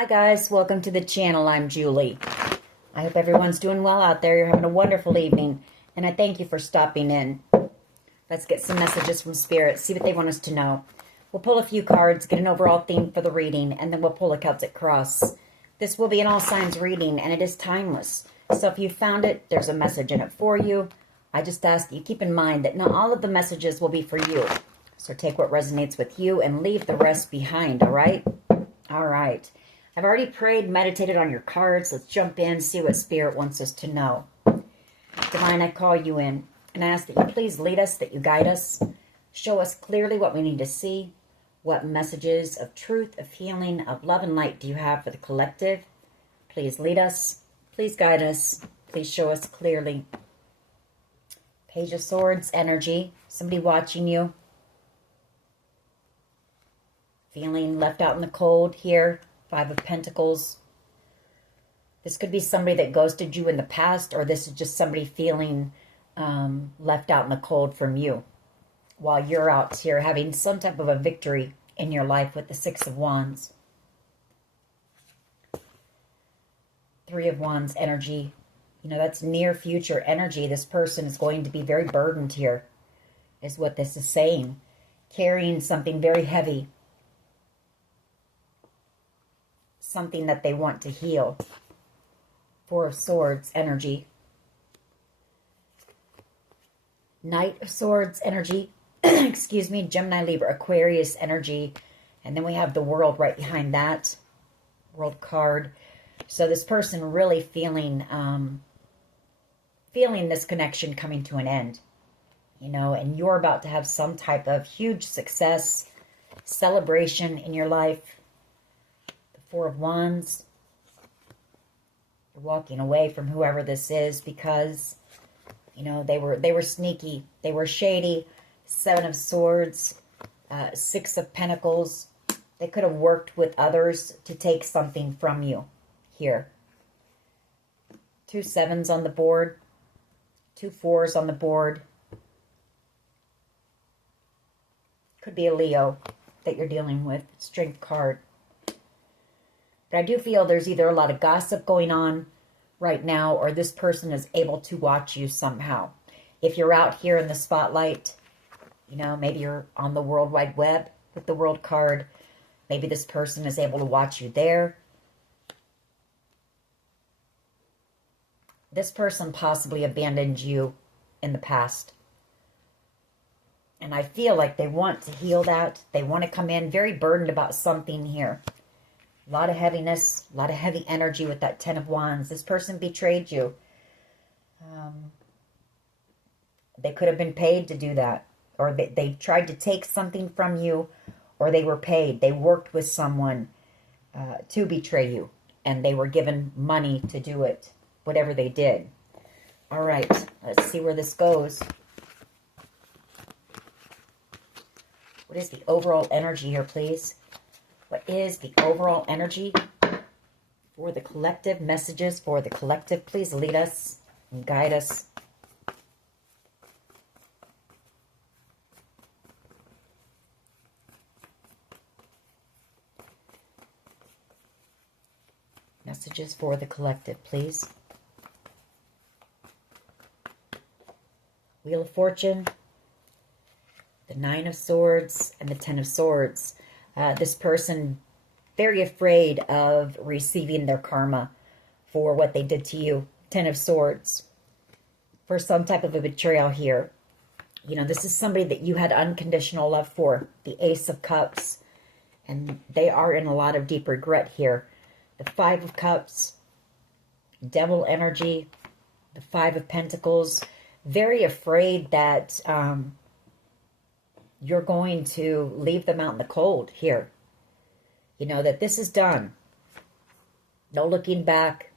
Hi guys, welcome to the channel. I'm Julie. I hope everyone's doing well out there. You're having a wonderful evening, and I thank you for stopping in. Let's get some messages from Spirit, see what they want us to know. We'll pull a few cards, get an overall theme for the reading, and then we'll pull a Celtic cross. This will be an all signs reading, and it is timeless. So if you found it, there's a message in it for you. I just ask that you keep in mind that not all of the messages will be for you. So take what resonates with you and leave the rest behind, all right? All right. I've already prayed, meditated on your cards. Let's jump in, see what Spirit wants us to know. Divine, I call you in and ask that you please lead us, that you guide us. Show us clearly what we need to see. What messages of truth, of healing, of love and light do you have for the collective? Please lead us. Please guide us. Please show us clearly. Page of Swords energy. Somebody watching you. Feeling left out in the cold here. Five of Pentacles. This could be somebody that ghosted you in the past, or this is just somebody feeling left out in the cold from you while you're out here having some type of a victory in your life with the Six of Wands. Three of Wands energy. You know, that's near future energy. This person is going to be very burdened here, is what this is saying. Carrying something very heavy. Something that they want to heal. Four of Swords energy. Knight of Swords energy. Excuse me. Gemini, Libra, Aquarius energy. And then we have the World right behind that. World card. So this person really feeling this connection coming to an end. You know, and you're about to have some type of huge success, celebration in your life. Four of Wands. You're walking away from whoever this is because, you know, they were sneaky. They were shady. Seven of Swords. Six of Pentacles. They could have worked with others to take something from you here. Two sevens on the board. Two fours on the board. Could be a Leo that you're dealing with. Strength card. But I do feel there's either a lot of gossip going on right now, or this person is able to watch you somehow. If you're out here in the spotlight, you know, maybe you're on the World Wide Web with the World card. Maybe this person is able to watch you there. This person possibly abandoned you in the past. And I feel like they want to heal that. They want to come in very burdened about something here. A lot of heaviness, a lot of heavy energy with that Ten of Wands. This person betrayed you. They could have been paid to do that. Or they tried to take something from you, or they were paid. They worked with someone to betray you. And they were given money to do it, whatever they did. All right, let's see where this goes. What is the overall energy here, please? What is the overall energy for the collective? Messages for the collective. Please lead us and guide us. Messages for the collective, please. Wheel of Fortune. The Nine of Swords and the Ten of Swords. This person very afraid of receiving their karma for what they did to you. Ten of Swords. For some type of a betrayal here. You know, this is somebody that you had unconditional love for. The Ace of Cups. And they are in a lot of deep regret here. The Five of Cups. Devil energy. The Five of Pentacles. Very afraid that you're going to leave them out in the cold here. You know, that this is done. No looking back.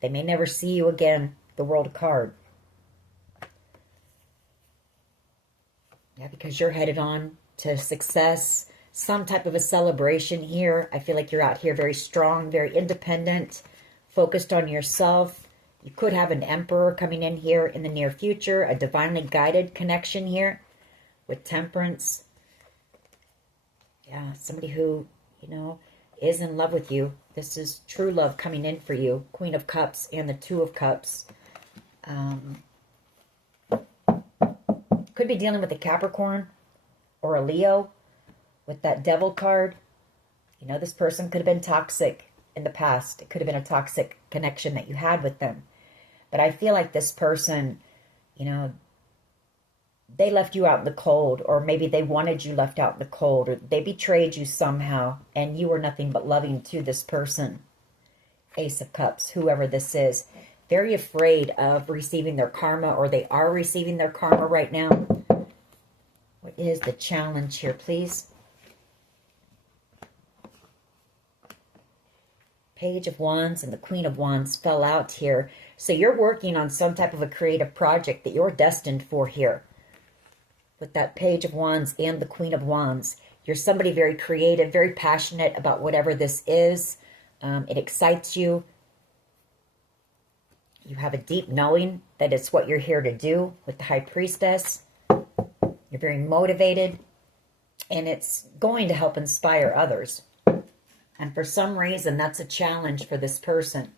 They may never see you again. The World card. Yeah, because you're headed on to success. Some type of a celebration here. I feel like you're out here very strong, very independent, focused on yourself. You could have an Emperor coming in here in the near future. A divinely guided connection here. With Temperance. Yeah, somebody who, you know, is in love with you. This is true love coming in for you. Queen of Cups and the Two of Cups. Could be dealing with a Capricorn or a Leo with that Devil card. You know, this person could have been toxic in the past. It could have been a toxic connection that you had with them. But I feel like this person, you know, they left you out in the cold, or maybe they wanted you left out in the cold, or they betrayed you somehow, and you were nothing but loving to this person. Ace of Cups, whoever this is. Very afraid of receiving their karma, or they are receiving their karma right now. What is the challenge here, please? Page of Wands and the Queen of Wands fell out here. So you're working on some type of a creative project that you're destined for here. With that Page of Wands and the Queen of Wands. You're somebody very creative, very passionate about whatever this is. It excites you. You have a deep knowing that it's what you're here to do with the High Priestess. You're very motivated. And it's going to help inspire others. And for some reason, that's a challenge for this person.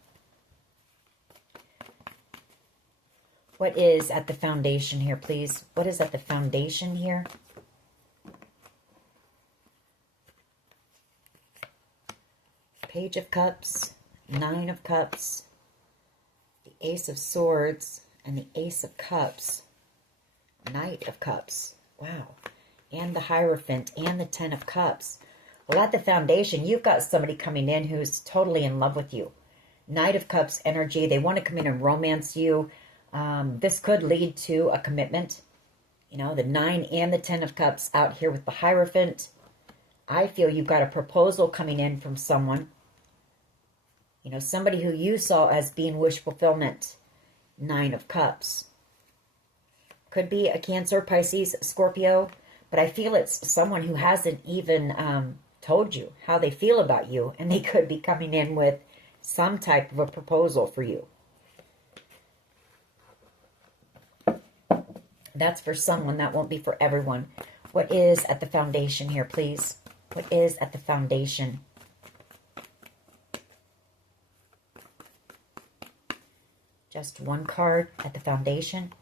What is at the foundation here, please? What is at the foundation here? Page of Cups, Nine of Cups, the Ace of Swords, and the Ace of Cups. Knight of Cups. Wow. And the Hierophant and the Ten of Cups. Well, at the foundation, you've got somebody coming in who's totally in love with you. Knight of Cups energy. They want to come in and romance you. This could lead to a commitment. You know, the 9 and the 10 of Cups out here with the Hierophant. I feel you've got a proposal coming in from someone. You know, somebody who you saw as being wish fulfillment. 9 of Cups. Could be a Cancer, Pisces, Scorpio. But I feel it's someone who hasn't even told you how they feel about you. And they could be coming in with some type of a proposal for you. That's for someone. That won't be for everyone. What is at the foundation here, please? What is at the foundation? Just one card at the foundation.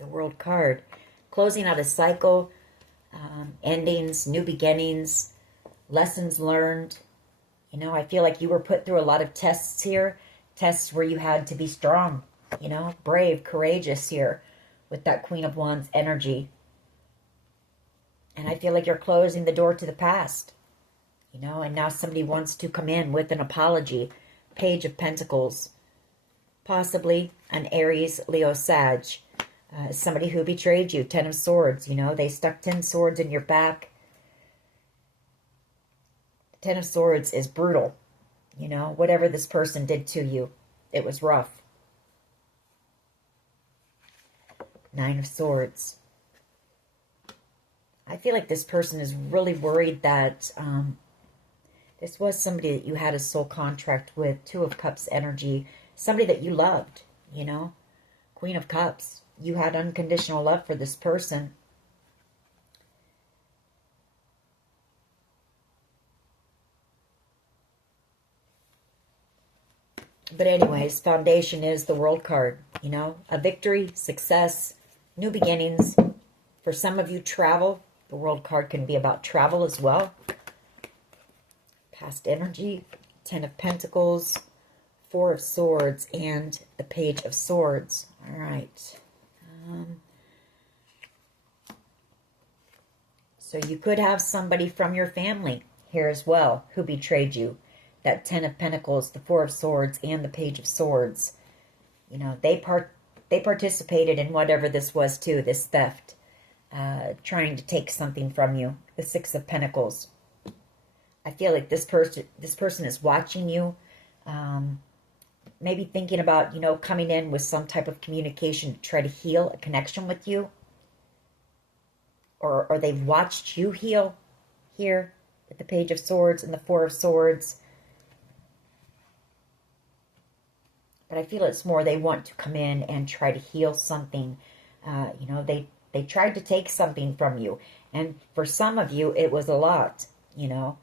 The World card. Closing out a cycle. Endings, new beginnings, lessons learned. You know, I feel like you were put through a lot of tests here. Tests where you had to be strong, you know, brave, courageous here with that Queen of Wands energy. And I feel like you're closing the door to the past, you know, and now somebody wants to come in with an apology. Page of Pentacles. Possibly an Aries, Leo, Sag. Somebody who betrayed you. 10 of Swords, you know, they stuck 10 swords in your back. 10 of Swords is brutal. You know, whatever this person did to you, it was rough. 9 of Swords. I feel like this person is really worried that this was somebody that you had a soul contract with. 2 of Cups energy. Somebody that you loved, you know. Queen of Cups. You had unconditional love for this person. But anyways, foundation is the World card, you know, a victory, success, new beginnings. For some of you, travel. The World card can be about travel as well. Past energy, 10 of Pentacles, 4 of Swords, and the Page of Swords. All right. So you could have somebody from your family here as well who betrayed you. That 10 of Pentacles, the 4 of Swords, and the Page of Swords. You know, they participated in whatever this was too, this theft. Trying to take something from you. The 6 of Pentacles. I feel like this person is watching you. Maybe thinking about, you know, coming in with some type of communication to try to heal a connection with you. Or they've watched you heal here with the Page of Swords and the 4 of Swords. But I feel it's more they want to come in and try to heal something. You know, they They tried to take something from you. And for some of you, it was a lot, you know,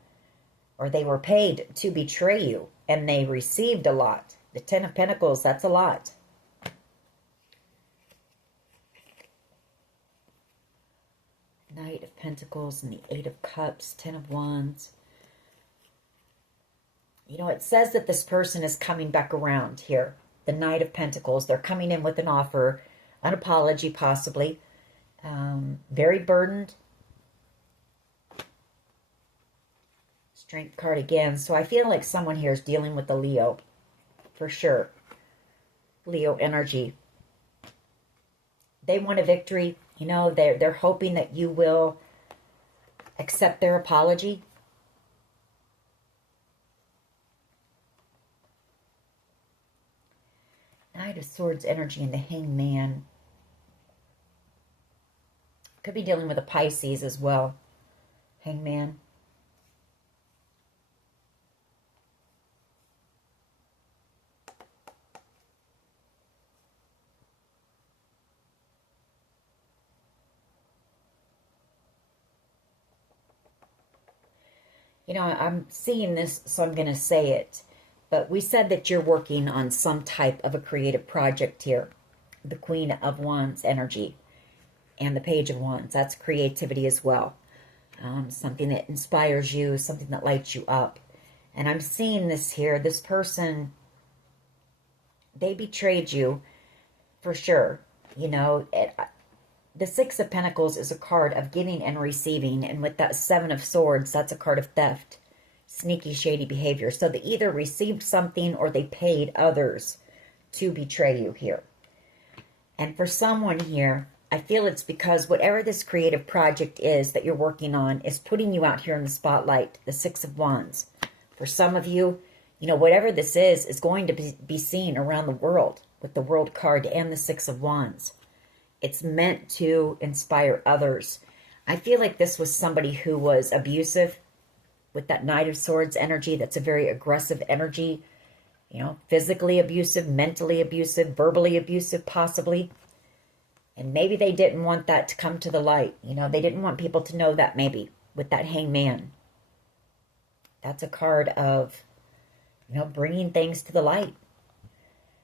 or they were paid to betray you and they received a lot. The Ten of Pentacles, that's a lot. Knight of Pentacles and the Eight of Cups, Ten of Wands. You know, it says that this person is coming back around here. The Knight of Pentacles. They're coming in with an offer, an apology possibly. Very burdened. Strength card again. So I feel like someone here is dealing with the Leo. For sure. Leo energy. They want a victory. You know, they're hoping that you will accept their apology. Knight of Swords energy and the Hangman. Could be dealing with a Pisces as well. Hangman. You know, I'm seeing this, so I'm going to say it. But we said that you're working on some type of a creative project here. The Queen of Wands energy and the Page of Wands. That's creativity as well. Something that inspires you, something that lights you up. And I'm seeing this here. This person, they betrayed you for sure. You know, the Six of Pentacles is a card of giving and receiving. And with that Seven of Swords, that's a card of theft. Sneaky, shady behavior. So they either received something or they paid others to betray you here. And for someone here, I feel it's because whatever this creative project is that you're working on is putting you out here in the spotlight. The Six of Wands. For some of you, you know, whatever this is going to be seen around the world with the World card and the Six of Wands. It's meant to inspire others. I feel like this was somebody who was abusive with that Knight of Swords energy. That's a very aggressive energy. You know, physically abusive, mentally abusive, verbally abusive possibly. And maybe they didn't want that to come to the light. You know, they didn't want people to know that maybe with that Hangman. That's a card of, you know, bringing things to the light.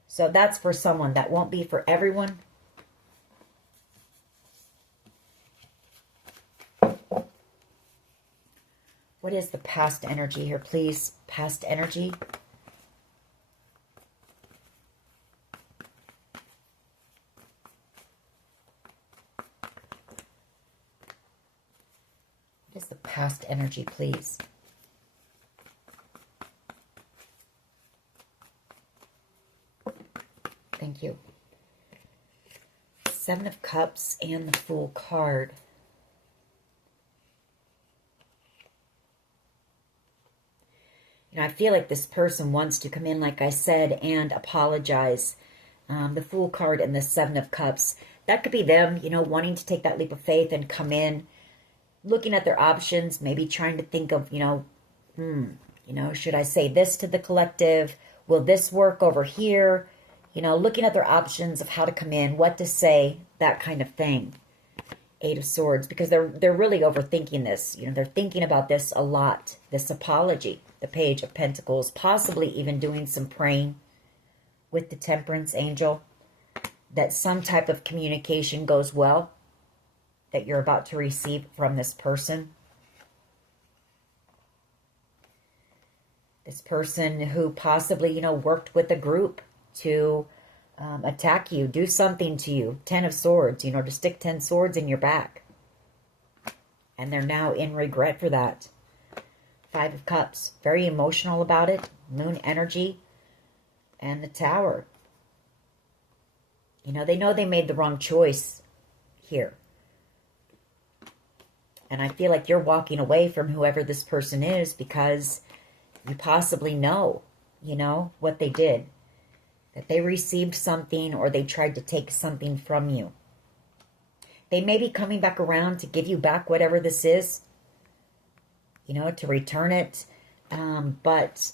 So that's for someone. That won't be for everyone. What is the past energy here, please? Past energy. What is the past energy, please? Thank you. Seven of Cups and the Fool card. You know, I feel like this person wants to come in, like I said, and apologize. The Fool card and the Seven of Cups. That could be them, you know, wanting to take that leap of faith and come in, looking at their options, maybe trying to think of, you know, should I say this to the collective? Will this work over here? You know, looking at their options of how to come in, what to say, that kind of thing. Eight of Swords, because they're really overthinking this. You know, they're thinking about this a lot. This apology. The Page of Pentacles, possibly even doing some praying with the Temperance angel, that some type of communication goes well that you're about to receive from this person. This person who possibly, you know, worked with a group to attack you, do something to you. Ten of Swords, you know, to stick 10 swords in your back. And they're now in regret for that. Five of Cups, very emotional about it. Moon energy. And the Tower. You know they made the wrong choice here. And I feel like you're walking away from whoever this person is because you possibly know, you know, what they did. That they received something or they tried to take something from you. They may be coming back around to give you back whatever this is. You know, to return it. But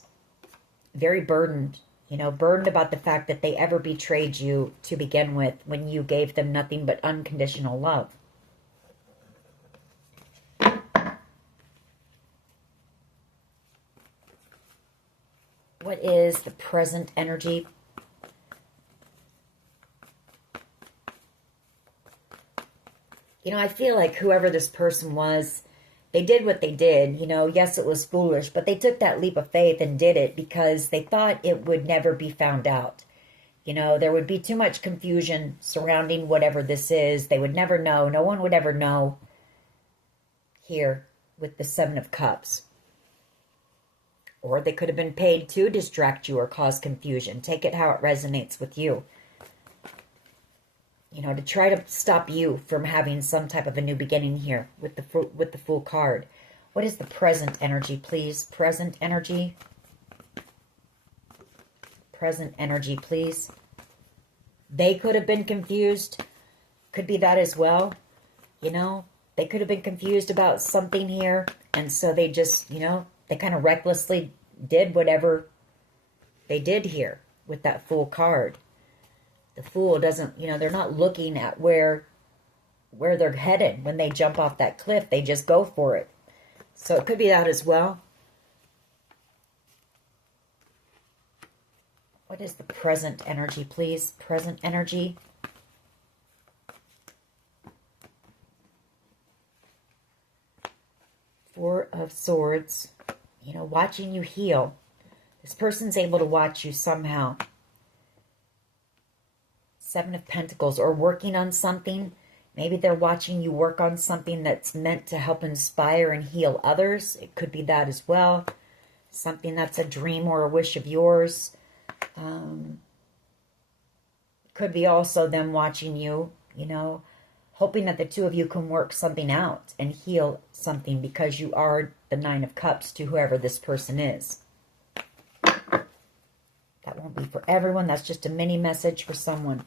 very burdened. You know, burdened about the fact that they ever betrayed you to begin with when you gave them nothing but unconditional love. What is the present energy? You know, I feel like whoever this person was, they did what they did. You know, yes, it was foolish, but they took that leap of faith and did it because they thought it would never be found out. You know, there would be too much confusion surrounding whatever this is. They would never know. No one would ever know here with the Seven of Cups. Or they could have been paid to distract you or cause confusion. Take it how it resonates with you. You know, to try to stop you from having some type of a new beginning here with the Fool card. What is the present energy, please? Present energy. Present energy, please. They could have been confused. Could be that as well. You know, they could have been confused about something here. And so they just, you know, they kind of recklessly did whatever they did here with that Fool card. The Fool doesn't, you know, they're not looking at where they're headed when they jump off that cliff. They just go for it. So it could be that as well. What is the present energy, please? Present energy. Four of Swords. You know, watching you heal. This person's able to watch you somehow. Seven of Pentacles, or working on something. Maybe they're watching you work on something that's meant to help inspire and heal others. It could be that as well. Something that's a dream or a wish of yours. Could be also them watching you, you know, hoping that the two of you can work something out and heal something because you are the Nine of Cups to whoever this person is. That won't be for everyone. That's just a mini message for someone.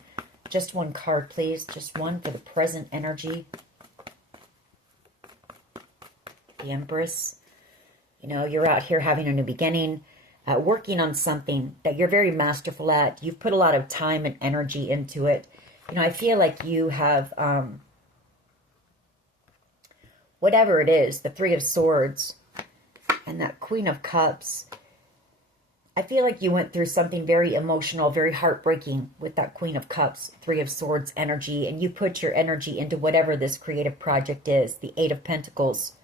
Just one card, please. Just one for the present energy. The Empress. You know, you're out here having a new beginning, working on something that you're very masterful at. You've put a lot of time and energy into it. You know, I feel like you have, whatever it is, the Three of Swords and that Queen of Cups. I feel like you went through something very emotional, very heartbreaking with that Queen of Cups, Three of Swords energy, and you put your energy into whatever this creative project is, the Eight of Pentacles.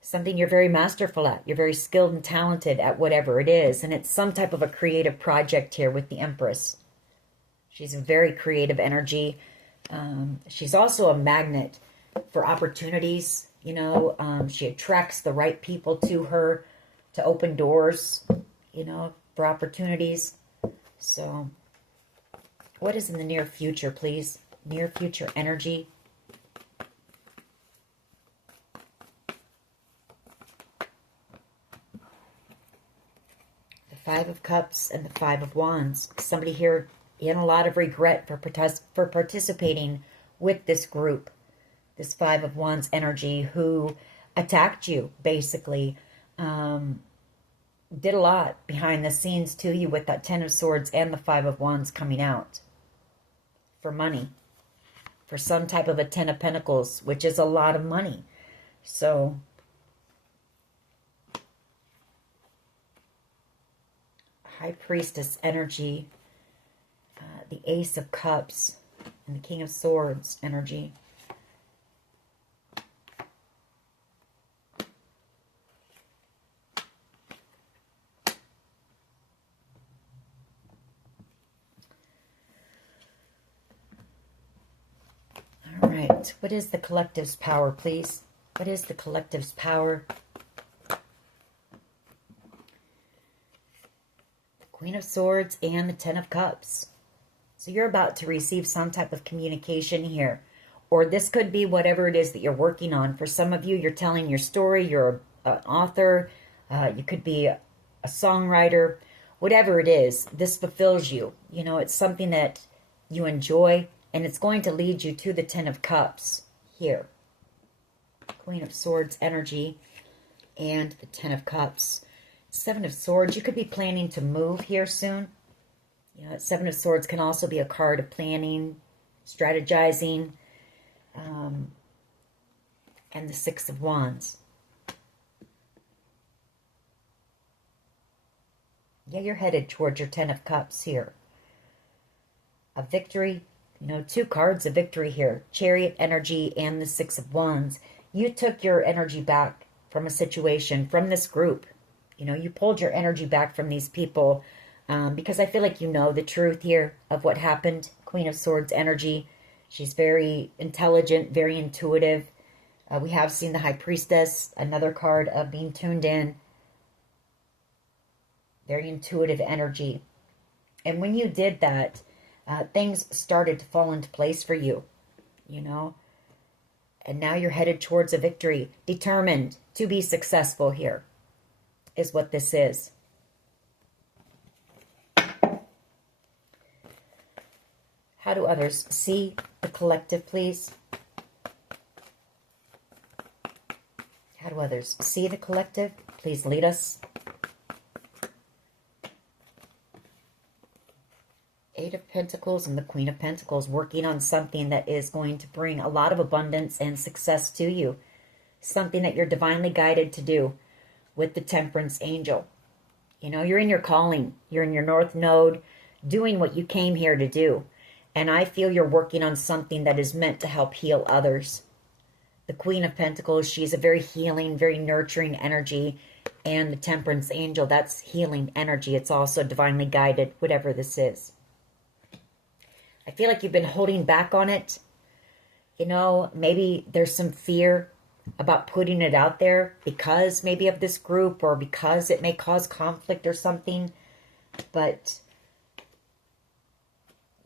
Something you're very masterful at. You're very skilled and talented at whatever it is, and it's some type of a creative project here with the Empress. She's a very creative energy. She's also a magnet for opportunities. You know, she attracts the right people to her to open doors, you know, for opportunities. So, what is in the near future, please? Near future energy. The Five of Cups and the Five of Wands. Somebody here in a lot of regret for participating with this group. This Five of Wands energy who attacked you, basically. Did a lot behind the scenes to you with that Ten of Swords and the Five of Wands coming out. For money. For some type of a Ten of Pentacles, which is a lot of money. So, High Priestess energy. The Ace of Cups and the King of Swords energy. All right. What is the collective's power, please? What is the collective's power? The Queen of Swords and the Ten of Cups. So you're about to receive some type of communication here. Or this could be whatever it is that you're working on. For some of you, you're telling your story. You're an author. You could be a songwriter. Whatever it is, this fulfills you. You know, it's something that you enjoy. And it's going to lead you to the Ten of Cups here. Queen of Swords energy and the Ten of Cups. Seven of Swords. You could be planning to move here soon. You know, Seven of Swords can also be a card of planning, strategizing, and the Six of Wands. Yeah, you're headed towards your Ten of Cups here. A victory, you know, two cards of victory here. Chariot energy and the Six of Wands. You took your energy back from a situation, from this group. You know, you pulled your energy back from these people because I feel like you know the truth here of what happened. Queen of Swords energy. She's very intelligent, very intuitive. We have seen the High Priestess, another card of being tuned in. Very intuitive energy. And when you did that, things started to fall into place for you, you know. And now you're headed towards a victory. Determined to be successful here is what this is. How do others see the collective, please? How do others see the collective? Please lead us. Eight of Pentacles and the Queen of Pentacles, working on something that is going to bring a lot of abundance and success to you. Something that you're divinely guided to do with the Temperance Angel. You know, you're in your calling. You're in your North Node doing what you came here to do. And I feel you're working on something that is meant to help heal others. The Queen of Pentacles, she's a very healing, very nurturing energy. And the Temperance Angel, that's healing energy. It's also divinely guided, whatever this is. I feel like you've been holding back on it. You know, maybe there's some fear about putting it out there because maybe of this group or because it may cause conflict or something. But,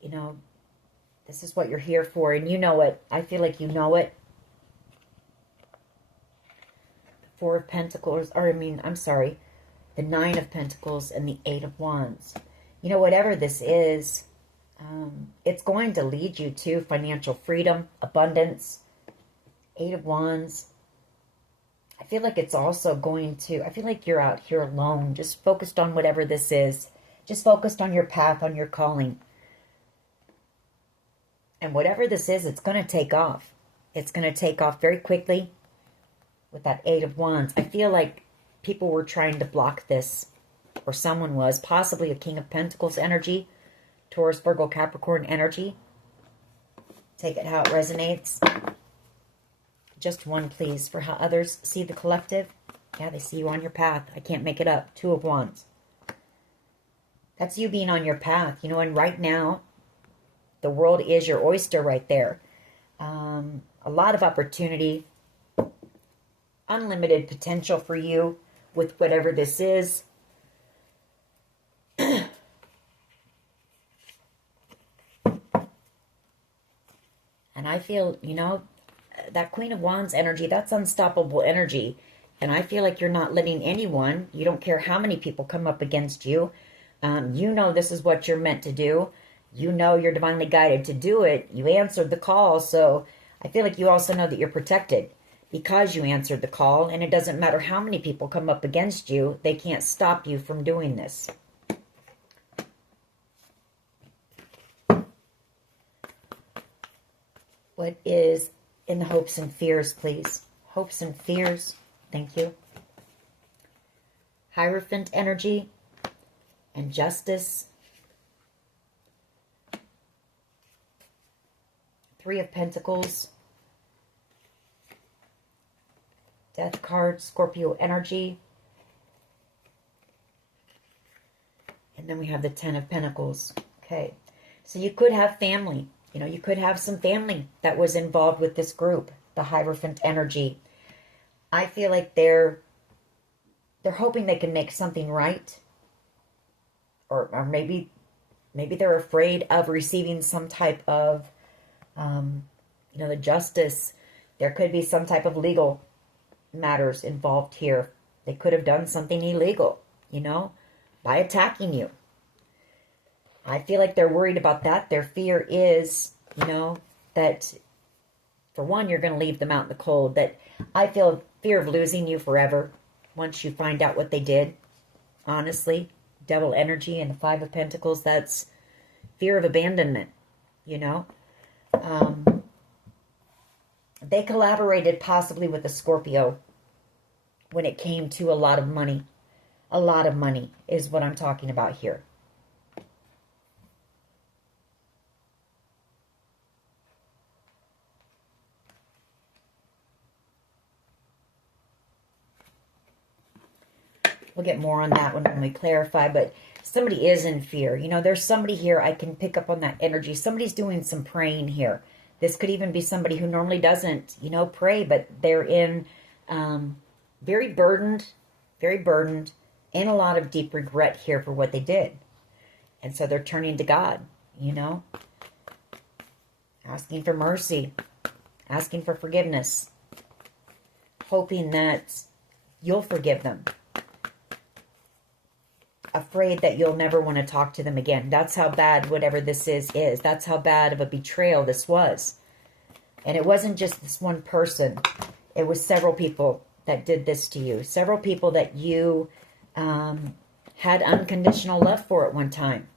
you know, this is what you're here for and you know it. I feel like you know it. The Four of Pentacles, or the Nine of Pentacles and the Eight of Wands. You know, whatever this is, it's going to lead you to financial freedom, abundance. Eight of Wands. I feel like it's also going to, I feel like you're out here alone, just focused on whatever this is. Just focused on your path, on your calling. And whatever this is, it's going to take off. It's going to take off very quickly with that Eight of Wands. I feel like people were trying to block this, or someone was, possibly a King of Pentacles energy. Taurus, Virgo, Capricorn energy. Take it how it resonates. Just one, please, for how others see the collective. Yeah, they see you on your path. I can't make it up. Two of Wands. That's you being on your path. You know, and right now, the world is your oyster right there. A lot of opportunity. Unlimited potential for you with whatever this is. And I feel, you know, that Queen of Wands energy, that's unstoppable energy. And I feel like you're not letting anyone, you don't care how many people come up against you. You know this is what you're meant to do. You know you're divinely guided to do it. You answered the call. So I feel like you also know that you're protected because you answered the call. And it doesn't matter how many people come up against you. They can't stop you from doing this. What is in the hopes and fears, please? Hopes and fears. Thank you. Hierophant energy and justice. Three of Pentacles. Death card, Scorpio energy. And then we have the Ten of Pentacles. Okay. So you could have family. You know, you could have some family that was involved with this group, the Hierophant energy. I feel like they're hoping they can make something right. Or maybe they're afraid of receiving some type of, you know, the justice. There could be some type of legal matters involved here. They could have done something illegal, you know, by attacking you. I feel like they're worried about that. Their fear is, you know, that for one, you're going to leave them out in the cold. That I feel fear of losing you forever once you find out what they did. Honestly, devil energy and the Five of Pentacles, that's fear of abandonment, you know. They collaborated possibly with a Scorpio when it came to a lot of money. A lot of money is what I'm talking about here. We'll get more on that one when we clarify, but somebody is in fear. You know, there's somebody here, I can pick up on that energy. Somebody's doing some praying here. This could even be somebody who normally doesn't, you know, pray, but they're in very burdened, and a lot of deep regret here for what they did. And so they're turning to God, you know, asking for mercy, asking for forgiveness, hoping that you'll forgive them. Afraid that you'll never want to talk to them again. That's how bad whatever this is. That's how bad of a betrayal this was. And it wasn't just this one person. It was several people that did this to you. Several people that you had unconditional love for at one time.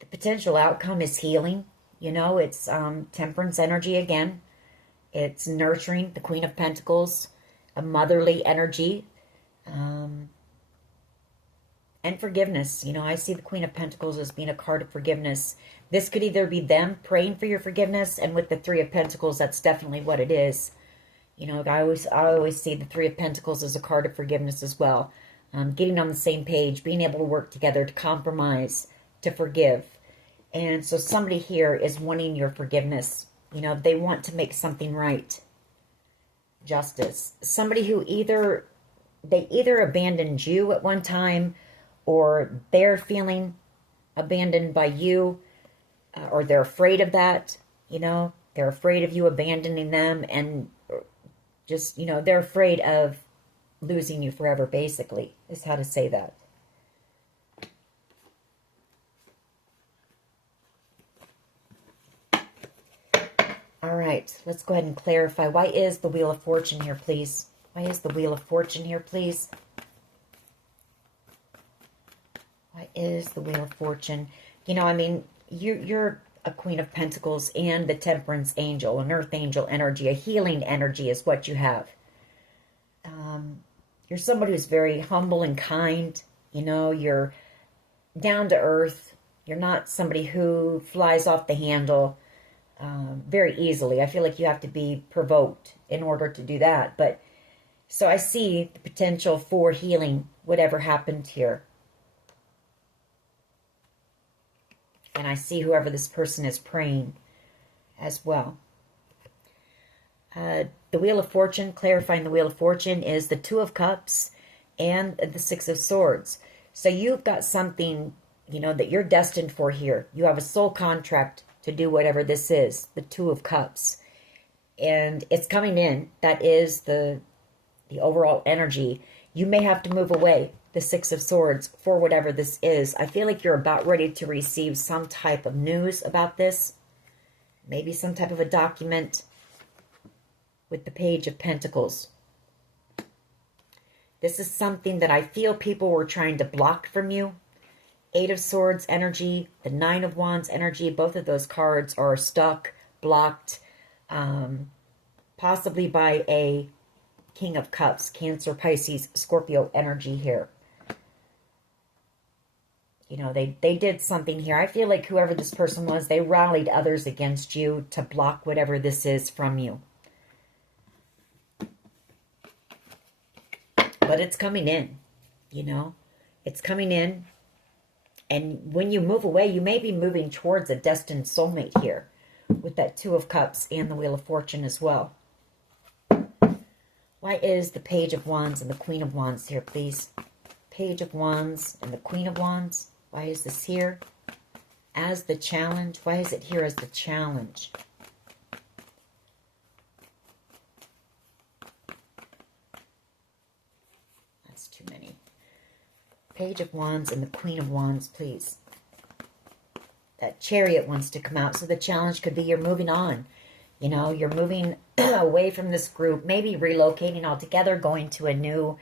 The potential outcome is healing. You know, it's temperance energy again. It's nurturing, the Queen of Pentacles, a motherly energy, and forgiveness. You know, I see the Queen of Pentacles as being a card of forgiveness. This could either be them praying for your forgiveness, and with the Three of Pentacles, that's definitely what it is. You know, I always see the Three of Pentacles as a card of forgiveness as well. Getting on the same page, being able to work together, to compromise, to forgive. And so somebody here is wanting your forgiveness. You know, they want to make something right. Justice. Somebody who either abandoned you at one time, or they're feeling abandoned by you, or they're afraid of that. You know, they're afraid of you abandoning them, and just, you know, they're afraid of losing you forever, basically, is how to say that. All right, let's go ahead and clarify. Why is the Wheel of Fortune here, please? Why is the Wheel of Fortune here, please? Why is the Wheel of Fortune? You know, I mean, you're a Queen of Pentacles and the Temperance Angel, an Earth Angel energy, a healing energy is what you have. You're somebody who's very humble and kind. You know, you're down to earth. You're not somebody who flies off the handle very easily. I feel like you have to be provoked in order to do that. But so I see the potential for healing whatever happened here. And I see whoever this person is praying as well. The Wheel of Fortune, clarifying the Wheel of Fortune, is the Two of Cups and the Six of Swords. So you've got something, you know, that you're destined for here. You have a soul contract to do whatever this is, the Two of Cups. And it's coming in. That is the overall energy. You may have to move away, the Six of Swords, for whatever this is. I feel like you're about ready to receive some type of news about this. Maybe some type of a document with the Page of Pentacles. This is something that I feel people were trying to block from you. Eight of Swords energy, the Nine of Wands energy, both of those cards are stuck, blocked, possibly by a King of Cups, Cancer, Pisces, Scorpio energy here. You know, they did something here. I feel like whoever this person was, they rallied others against you to block whatever this is from you. But it's coming in, you know. It's coming in. And when you move away, you may be moving towards a destined soulmate here with that Two of Cups and the Wheel of Fortune as well. Why is the Page of Wands and the Queen of Wands here, please? Page of Wands and the Queen of Wands. Why is this here as the challenge? Why is it here as the challenge? That's too many. Page of Wands and the Queen of Wands, please. That Chariot wants to come out. So the challenge could be you're moving on. You know, you're moving away from this group, maybe relocating altogether, going to a new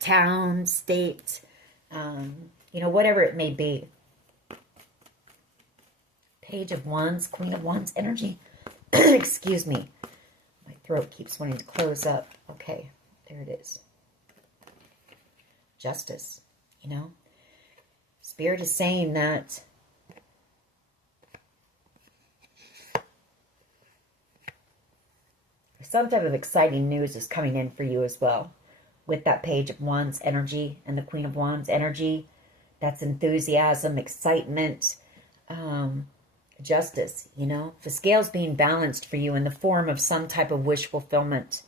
town, state, you know, whatever it may be. Page of Wands, Queen of Wands energy. Excuse me. My throat keeps wanting to close up. Okay, there it is. Justice, you know. Spirit is saying that some type of exciting news is coming in for you as well. With that Page of Wands energy and the Queen of Wands energy, that's enthusiasm, excitement, justice, you know. The scales being balanced for you in the form of some type of wish fulfillment.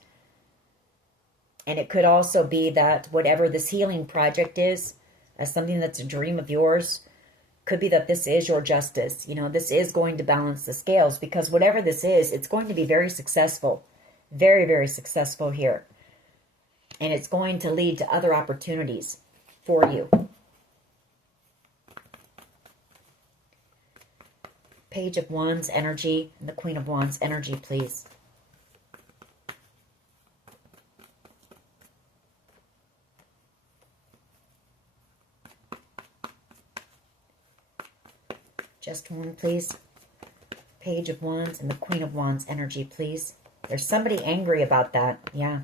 And it could also be that whatever this healing project is, as something that's a dream of yours, could be that this is your justice. You know, this is going to balance the scales, because whatever this is, it's going to be very successful. Very, very successful here. And it's going to lead to other opportunities for you. Page of Wands energy and the Queen of Wands energy, please. Just one, please. Page of Wands and the Queen of Wands energy, please. There's somebody angry about that. Yeah.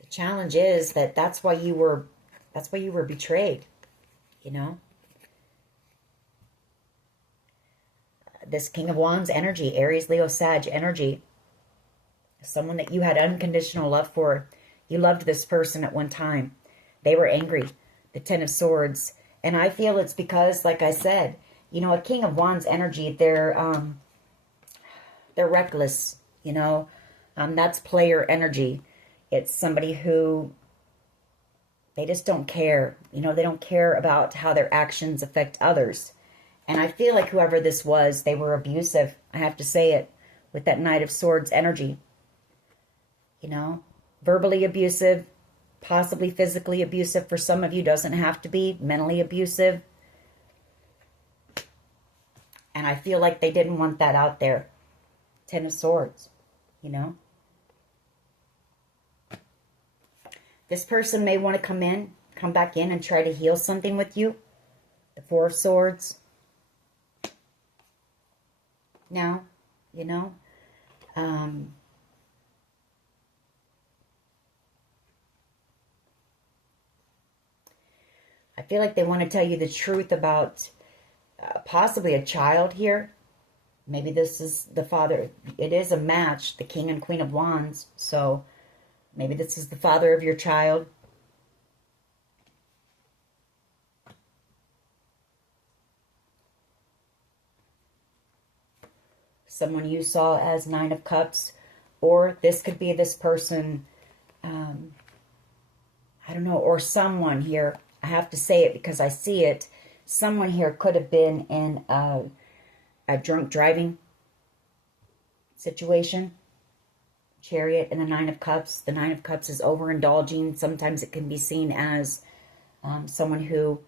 The challenge is that that's why you were betrayed, you know. This King of Wands energy, Aries, Leo, Sag energy. Someone that you had unconditional love for. You loved this person at one time. They were angry. The Ten of Swords. And I feel it's because, like I said, you know, a King of Wands energy, they're reckless, you know. That's player energy. It's somebody who, they just don't care. You know, they don't care about how their actions affect others. And I feel like whoever this was, they were abusive. I have to say it, with that Knight of Swords energy. You know, verbally abusive, possibly physically abusive for some of you. Doesn't have to be mentally abusive. And I feel like they didn't want that out there. Ten of Swords, you know. This person may want to come back in and try to heal something with you. The Four of Swords. Now, you know. I feel like they want to tell you the truth about possibly a child here. Maybe this is the father. It is a match, the King and Queen of Wands. So maybe this is the father of your child. Someone you saw as Nine of Cups. Or this could be this person, I don't know, or someone here. I have to say it because I see it. Someone here could have been in a drunk driving situation. Chariot and the Nine of Cups. The Nine of Cups is overindulging. Sometimes it can be seen as someone who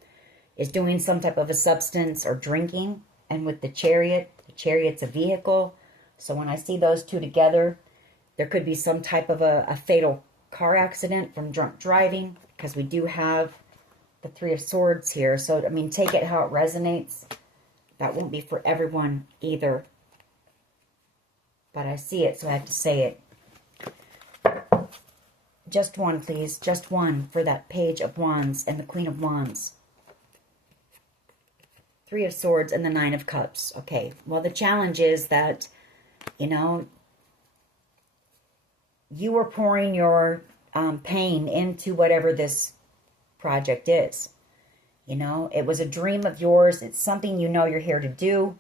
is doing some type of a substance or drinking. And with the Chariot's a vehicle. So when I see those two together, there could be some type of a fatal car accident from drunk driving, because we do have the Three of Swords here. So, I mean, take it how it resonates. That won't be for everyone either. But I see it, so I have to say it. Just one, please. Just one for that Page of Wands and the Queen of Wands. Three of Swords and the Nine of Cups. Okay, well, the challenge is that, you know, you were pouring your pain into whatever this project is. You know, it was a dream of yours. It's something you know you're here to do.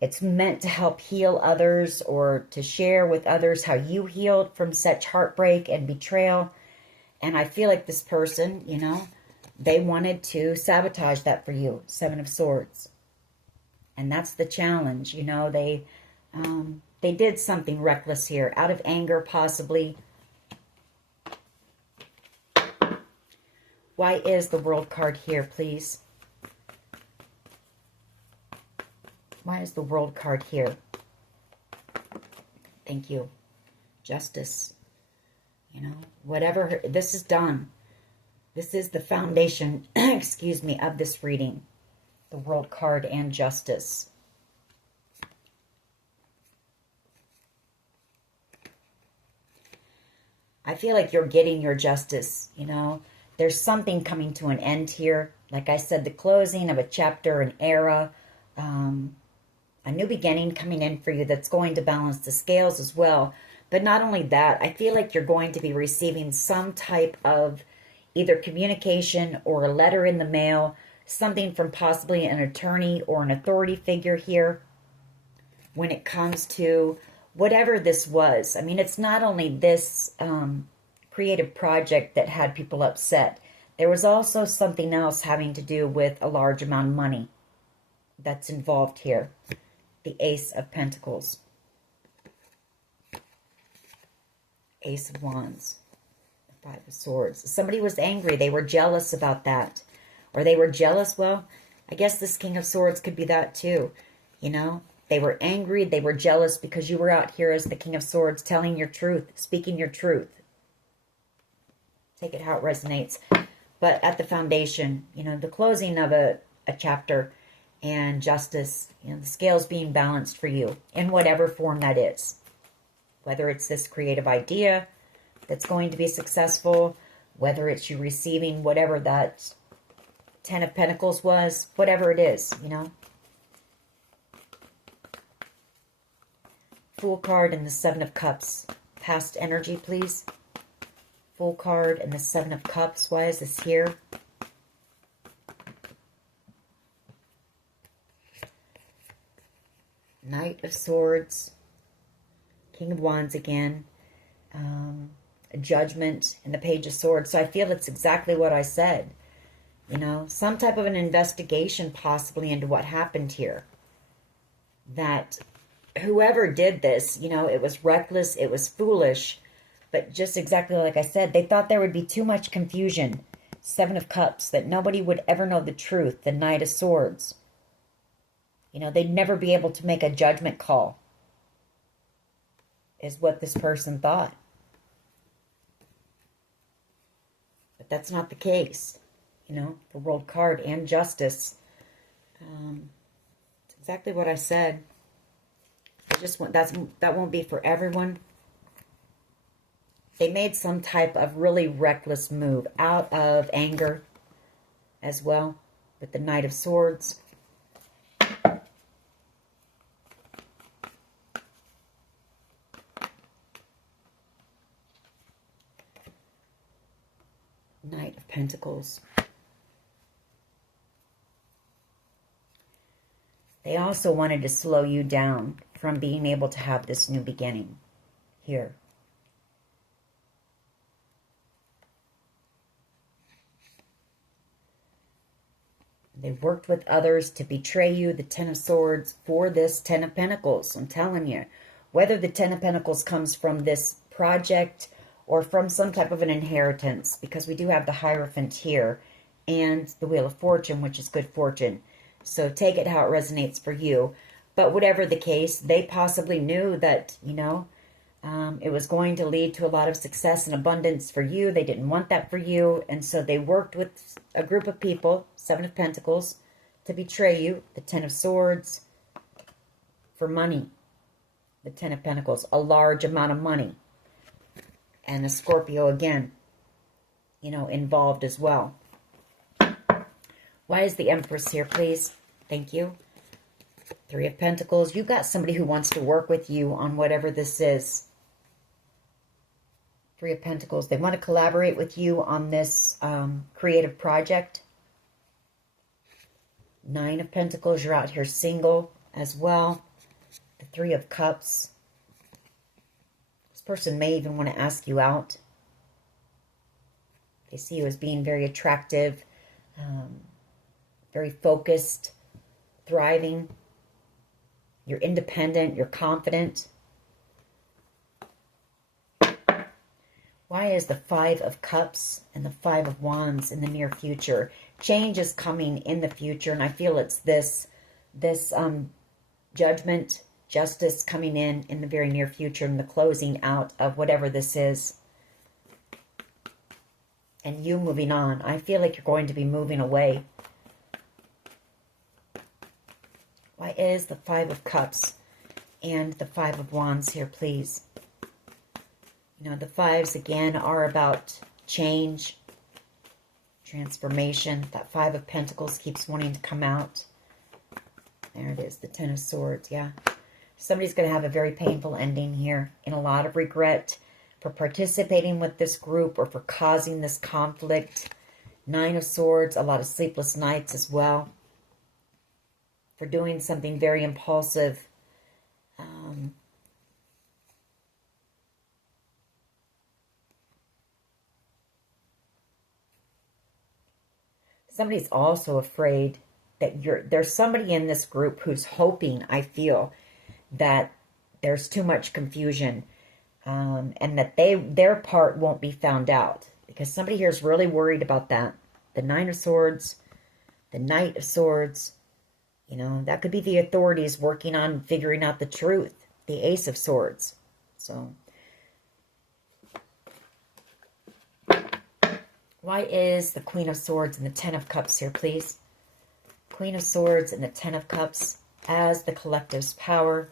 It's meant to help heal others, or to share with others how you healed from such heartbreak and betrayal. And I feel like this person, you know, they wanted to sabotage that for you. Seven of Swords. And that's the challenge. You know, they did something reckless here. Out of anger, possibly. Why is the World card here, please? Why is the World card here? Thank you. Justice. You know, whatever. This is done. This is the foundation, excuse me, of this reading. The World card and Justice. I feel like you're getting your justice, you know. There's something coming to an end here. Like I said, the closing of a chapter, an era, a new beginning coming in for you that's going to balance the scales as well. But not only that, I feel like you're going to be receiving some type of either communication or a letter in the mail, something from possibly an attorney or an authority figure here when it comes to whatever this was. I mean, it's not only this creative project that had people upset. There was also something else having to do with a large amount of money that's involved here. The Ace of Pentacles. Ace of Wands. The Five of Swords. Somebody was angry. They were jealous about that. Or they were jealous. Well, I guess this King of Swords could be that too. You know, they were angry. They were jealous because you were out here as the King of Swords telling your truth, speaking your truth. Take it how it resonates. But at the foundation, you know, the closing of a chapter and justice, you know, the scales being balanced for you in whatever form that is. Whether it's this creative idea that's going to be successful, whether it's you receiving whatever that Ten of Pentacles was, whatever it is, you know. Fool card and the Seven of Cups. Past energy, please. Fool card and the Seven of Cups. Why is this here? Knight of Swords. King of Wands again. Judgment and the Page of Swords. So I feel it's exactly what I said. You know, some type of an investigation possibly into what happened here. That whoever did this, you know, it was reckless, it was foolish. But just exactly like I said, they thought there would be too much confusion. Seven of Cups, that nobody would ever know the truth. The Knight of Swords. You know, they'd never be able to make a judgment call. Is what this person thought. But that's not the case. You know, the World card and Justice. It's exactly what I said. I just want, that won't be for everyone. They made some type of really reckless move out of anger as well with the Knight of Swords. Knight of Pentacles. They also wanted to slow you down from being able to have this new beginning here. They worked with others to betray you, the Ten of Swords, for this Ten of Pentacles. I'm telling you, whether the Ten of Pentacles comes from this project or from some type of an inheritance, because we do have the Hierophant here and the Wheel of Fortune, which is good fortune. So take it how it resonates for you. But whatever the case, they possibly knew that, you know, it was going to lead to a lot of success and abundance for you. They didn't want that for you. And so they worked with a group of people, Seven of Pentacles, to betray you. The Ten of Swords for money. The Ten of Pentacles, a large amount of money. And a Scorpio again, you know, involved as well. Why is the Empress here, please? Thank you. Three of Pentacles. You've got somebody who wants to work with you on whatever this is. Three of Pentacles. They want to collaborate with you on this creative project. Nine of Pentacles. You're out here single as well. The Three of Cups. This person may even want to ask you out. They see you as being very attractive, very focused, thriving. You're independent. You're confident. Why is the Five of Cups and the Five of Wands in the near future? Change is coming in the future, and I feel it's this judgment, justice coming in the very near future, and the closing out of whatever this is. And you moving on. I feel like you're going to be moving away. Why is the Five of Cups and the Five of Wands here, please? You know, the fives, again, are about change, transformation. That Five of Pentacles keeps wanting to come out. There it is, the Ten of Swords, yeah. Somebody's going to have a very painful ending here, and a lot of regret for participating with this group or for causing this conflict. Nine of Swords, a lot of sleepless nights as well. For doing something very impulsive. Somebody's also afraid that there's somebody in this group who's hoping, I feel, that there's too much confusion and that their part won't be found out. Because somebody here is really worried about that. The Nine of Swords, the Knight of Swords, you know, that could be the authorities working on figuring out the truth. The Ace of Swords. So, why is the Queen of Swords and the Ten of Cups here, please? Queen of Swords and the Ten of Cups as the collective's power.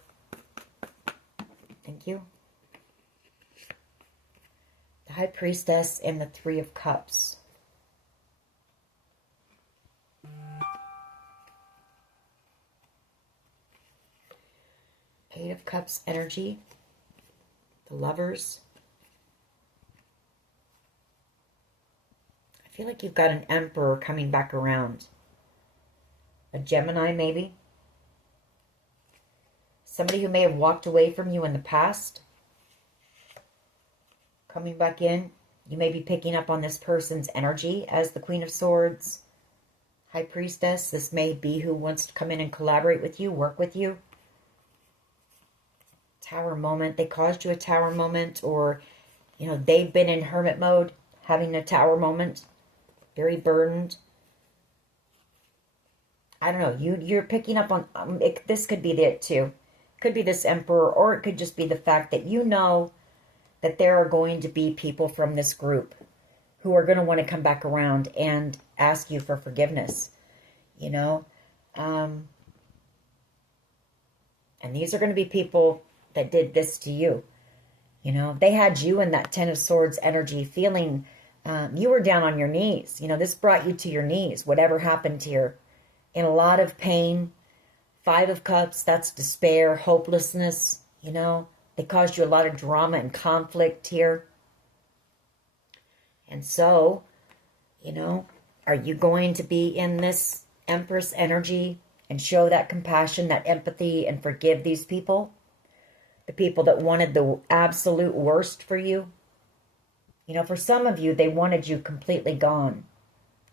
Thank you. The High Priestess and the Three of Cups. Eight of Cups energy. The Lovers. I feel like you've got an Emperor coming back around. A Gemini, maybe. Somebody who may have walked away from you in the past. Coming back in. You may be picking up on this person's energy as the Queen of Swords. High Priestess. This may be who wants to come in and collaborate with you, work with you. Tower moment. They caused you a tower moment, or, you know, they've been in hermit mode, having a tower moment. Very burdened. I don't know. You're picking up on... this could be it too. Could be this Emperor, or it could just be the fact that you know that there are going to be people from this group who are going to want to come back around and ask you for forgiveness. You know? And these are going to be people that did this to you. You know? They had you in that Ten of Swords energy feeling... you were down on your knees. You know, this brought you to your knees. Whatever happened here. In a lot of pain. Five of Cups, that's despair, hopelessness. You know, they caused you a lot of drama and conflict here. And so, you know, are you going to be in this Empress energy and show that compassion, that empathy, and forgive these people? The people that wanted the absolute worst for you? You know, for some of you, they wanted you completely gone,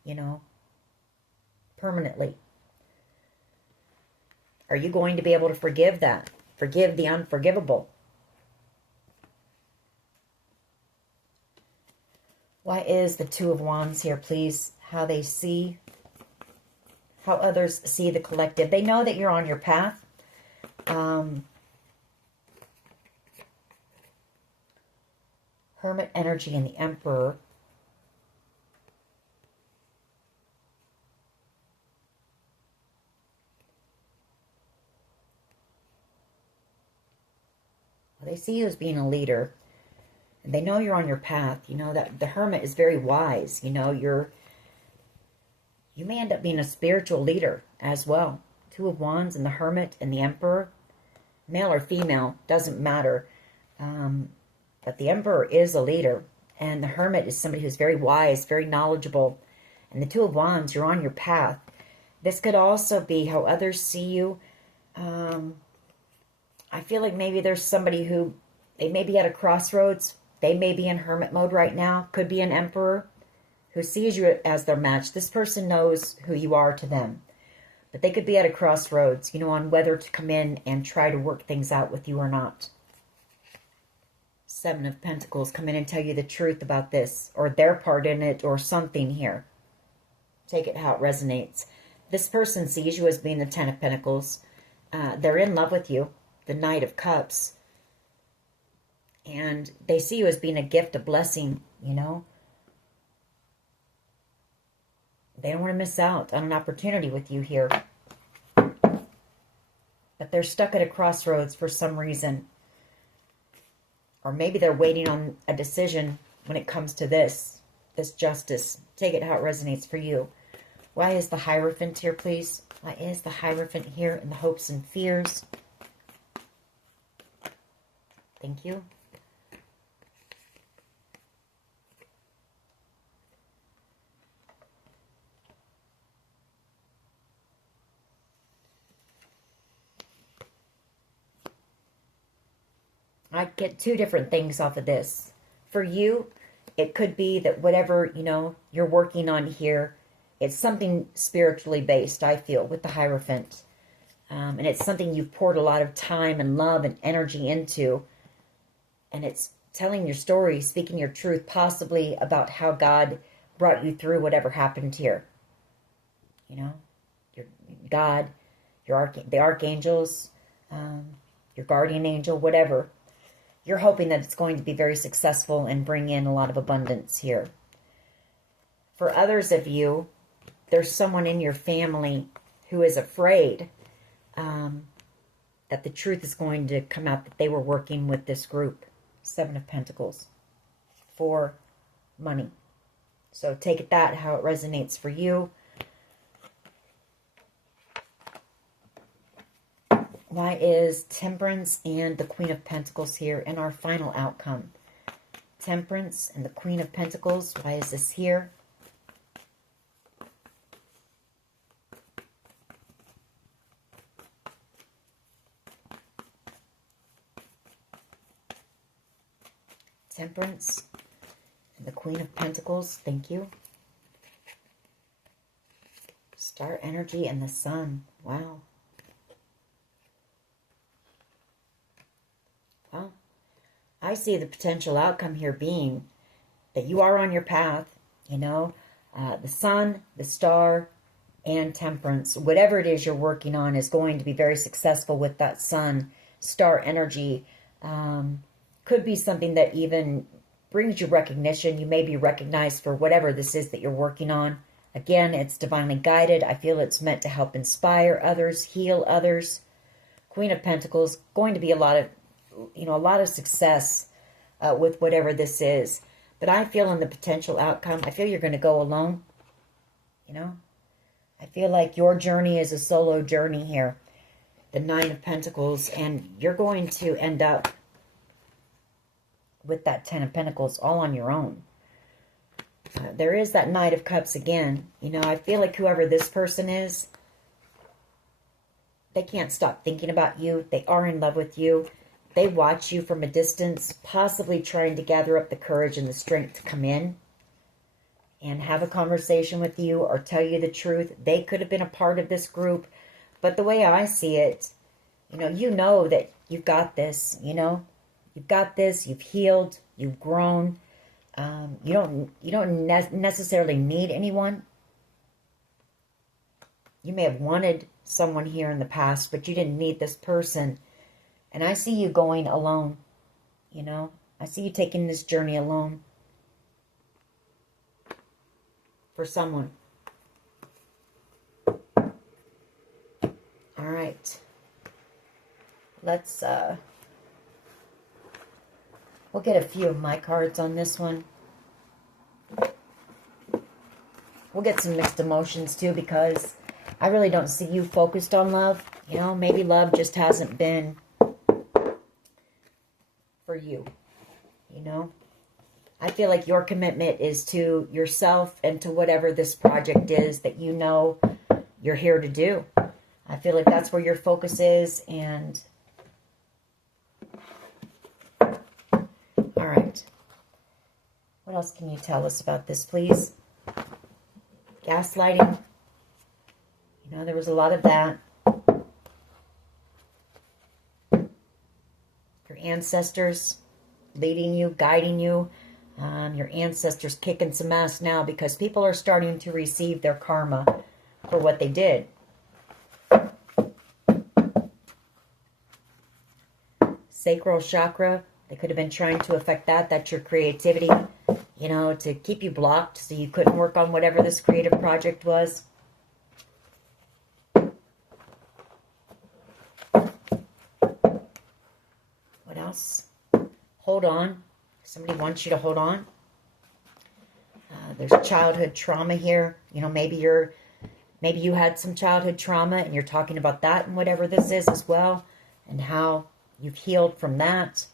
you know, permanently. Are you going to be able to forgive that? Forgive the unforgivable? Why is the Two of Wands here, please? How they see, how others see the collective. They know that you're on your path. Hermit energy and the Emperor. Well, they see you as being a leader. And they know you're on your path. You know that the Hermit is very wise. You know, you may end up being a spiritual leader as well. Two of Wands and the Hermit and the Emperor. Male or female, doesn't matter. But the Emperor is a leader. And the Hermit is somebody who's very wise, very knowledgeable. And the Two of Wands, you're on your path. This could also be how others see you. I feel like maybe there's somebody who, they may be at a crossroads. They may be in hermit mode right now. Could be an Emperor who sees you as their match. This person knows who you are to them. But they could be at a crossroads, you know, on whether to come in and try to work things out with you or not. Seven of Pentacles, come in and tell you the truth about this, or their part in it, or something here. Take it how it resonates. This person sees you as being the Ten of Pentacles. They're in love with you, the Knight of Cups. And they see you as being a gift, a blessing, you know. They don't want to miss out on an opportunity with you here. But they're stuck at a crossroads for some reason. Or maybe they're waiting on a decision when it comes to this justice. Take it how it resonates for you. Why is the Hierophant here, please? Why is the Hierophant here in the hopes and fears? Thank you. I get two different things off of this. For you, it could be that whatever, you're working on here, it's something spiritually based, I feel, with the Hierophant. And it's something you've poured a lot of time and love and energy into. And it's telling your story, speaking your truth, possibly about how God brought you through whatever happened here. Your God, the archangels, your guardian angel, whatever. You're hoping that it's going to be very successful and bring in a lot of abundance here. For others of you, there's someone in your family who is afraid that the truth is going to come out that they were working with this group. 7 of Pentacles. For money. So take it that, how it resonates for you. Why is Temperance and the Queen of Pentacles here in our final outcome? Temperance and the Queen of Pentacles. Why is this here? Temperance and the Queen of Pentacles. Thank you. Star energy and the Sun. Wow. Well, I see the potential outcome here being that you are on your path, the Sun, the Star, and Temperance. Whatever it is you're working on is going to be very successful with that Sun, Star energy. Could be something that even brings you recognition. You may be recognized for whatever this is that you're working on. Again, it's divinely guided. I feel it's meant to help inspire others, heal others. Queen of Pentacles, going to be a lot of success with whatever this is. But I feel in the potential outcome, I feel you're going to go alone. I feel like your journey is a solo journey here. The 9 of Pentacles, and you're going to end up with that 10 of Pentacles all on your own. There is that Knight of Cups again. I feel like whoever this person is, they can't stop thinking about you. They are in love with you. They watch you from a distance, possibly trying to gather up the courage and the strength to come in and have a conversation with you or tell you the truth. They could have been a part of this group. But the way I see it, you know that you've got this, You've got this, you've healed, you've grown. You don't necessarily need anyone. You may have wanted someone here in the past, but you didn't need this person. And I see you going alone, I see you taking this journey alone. For someone. All right. Let's, we'll get a few of my cards on this one. We'll get some mixed emotions too, because I really don't see you focused on love. Maybe love just hasn't been for you. I feel like your commitment is to yourself and to whatever this project is that you're here to do. I feel like that's where your focus is. And all right. What else can you tell us about this, please? Gaslighting. There was a lot of that. Your ancestors leading you, guiding you. Your ancestors kicking some ass now because people are starting to receive their karma for what they did. Sacral chakra. They could have been trying to affect that. That's your creativity. To keep you blocked so you couldn't work on whatever this creative project was. What else? hold on. Somebody wants you to hold on. There's childhood trauma here. You know, maybe you had some childhood trauma and you're talking about that and whatever this is as well, and how you've healed from that.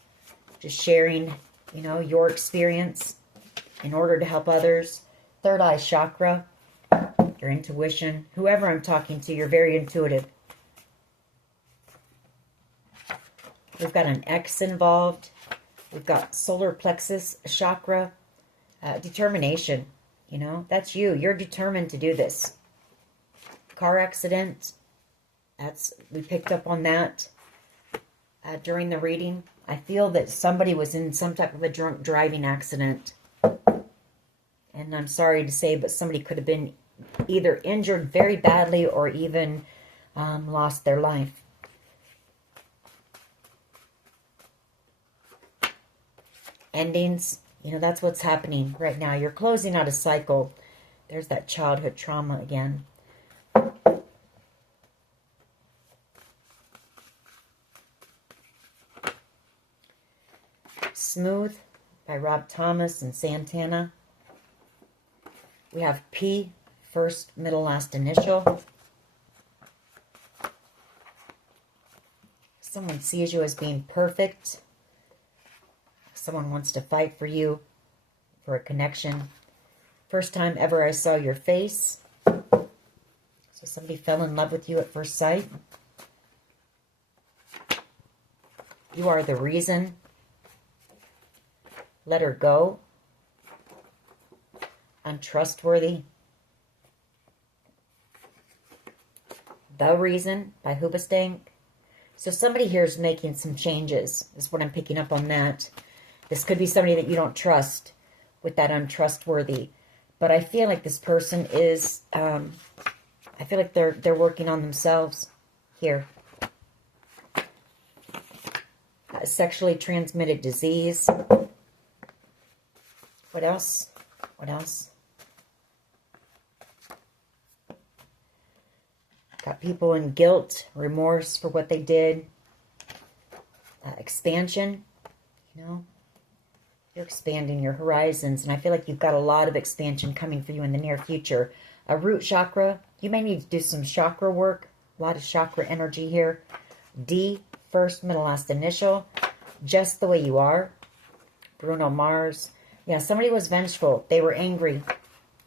Just sharing, you know, your experience in order to help others. Third eye chakra, your intuition. Whoever I'm talking to, you're very intuitive. We've got an X involved. We've got solar plexus chakra. Determination. You know, that's you. You're determined to do this. Car accident. We picked up on that during the reading. I feel that somebody was in some type of a drunk driving accident. And I'm sorry to say, but somebody could have been either injured very badly or even lost their life. Endings, you know, that's what's happening right now. You're closing out a cycle. There's that childhood trauma again. Smooth by Rob Thomas and Santana. We have P, first, middle, last initial. Someone sees you as being perfect. Someone wants to fight for you, for a connection. First time ever I saw your face. So somebody fell in love with you at first sight. You are the reason. Let her go. Untrustworthy. The Reason by Hoobastank. So somebody here is making some changes, is what I'm picking up on that. This could be somebody that you don't trust with that untrustworthy. But I feel like this person is, I feel like they're working on themselves here. Sexually transmitted disease. What else? What else? Got people in guilt, remorse for what they did. Expansion, you know. You're expanding your horizons, and I feel like you've got a lot of expansion coming for you in the near future. A root chakra, you may need to do some chakra work. A lot of chakra energy here. D, first, middle, last initial. Just the Way You Are. Bruno Mars. Yeah, somebody was vengeful. They were angry.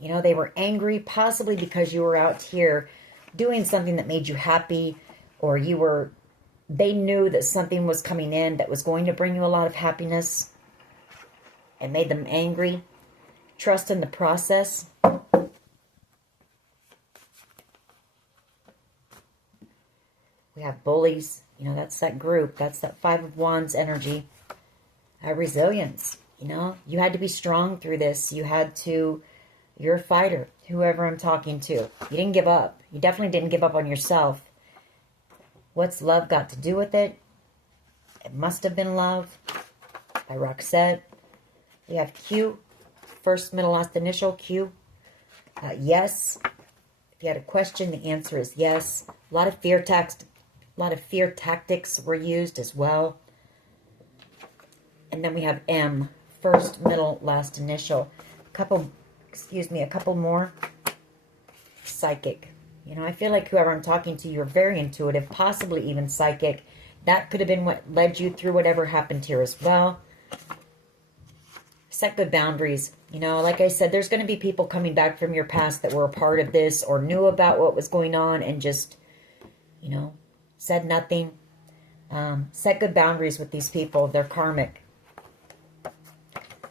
You know, they were angry possibly because you were out here doing something that made you happy, or they knew that something was coming in that was going to bring you a lot of happiness. It made them angry. Trust in the process. We have bullies. You know, that's that group. That's that Five of Wands energy. Resilience. You know, you had to be strong through this. You're a fighter, whoever I'm talking to. You didn't give up. You definitely didn't give up on yourself. What's love got to do with it? It must have been love by Roxette. We have Q, first, middle, last initial, Q. Yes. If you had a question, the answer is yes. A lot of fear tactics were used as well. And then we have M, first, middle, last initial. A couple more. Psychic. You know, I feel like whoever I'm talking to, you're very intuitive, possibly even psychic. That could have been what led you through whatever happened here as well. Set good boundaries. You know, like I said, there's going to be people coming back from your past that were a part of this or knew about what was going on and just, you know, said nothing. Set good boundaries with these people. They're karmic.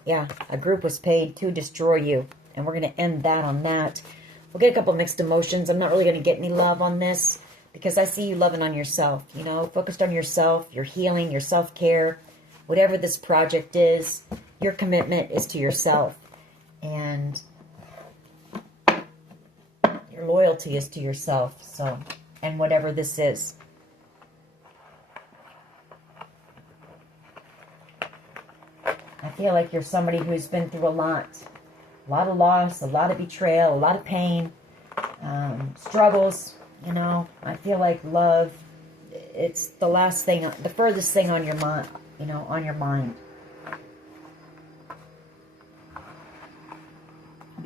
Yeah, a group was paid to destroy you. And we're going to end that on that. We'll get a couple mixed emotions. I'm not really going to get any love on this because I see you loving on yourself. You know, focused on yourself, your healing, your self-care. Whatever this project is, your commitment is to yourself. And your loyalty is to yourself. So, and whatever this is. I feel like you're somebody who's been through a lot of loss, a lot of betrayal, a lot of pain, struggles, you know. I feel like love, it's the last thing, the furthest thing on your mind, you know, on your mind.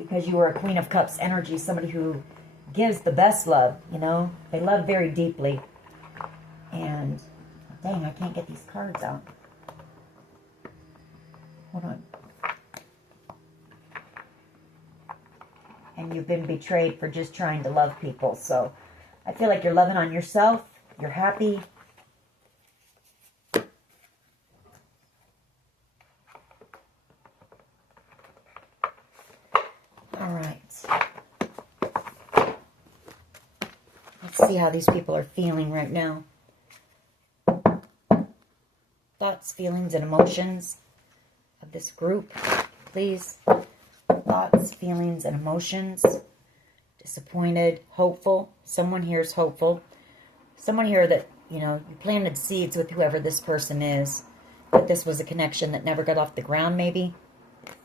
because you were a Queen of Cups energy, somebody who gives the best love, you know. They love very deeply. And, dang, I can't get these cards out. Hold on. And you've been betrayed for just trying to love people. So, I feel like you're loving on yourself. You're happy. All right. Let's see how these people are feeling right now. Thoughts, feelings, and emotions of this group, please. Thoughts, feelings, and emotions. Disappointed, hopeful. Someone here is hopeful. Someone here that, you know, you planted seeds with whoever this person is. But this was a connection that never got off the ground, maybe.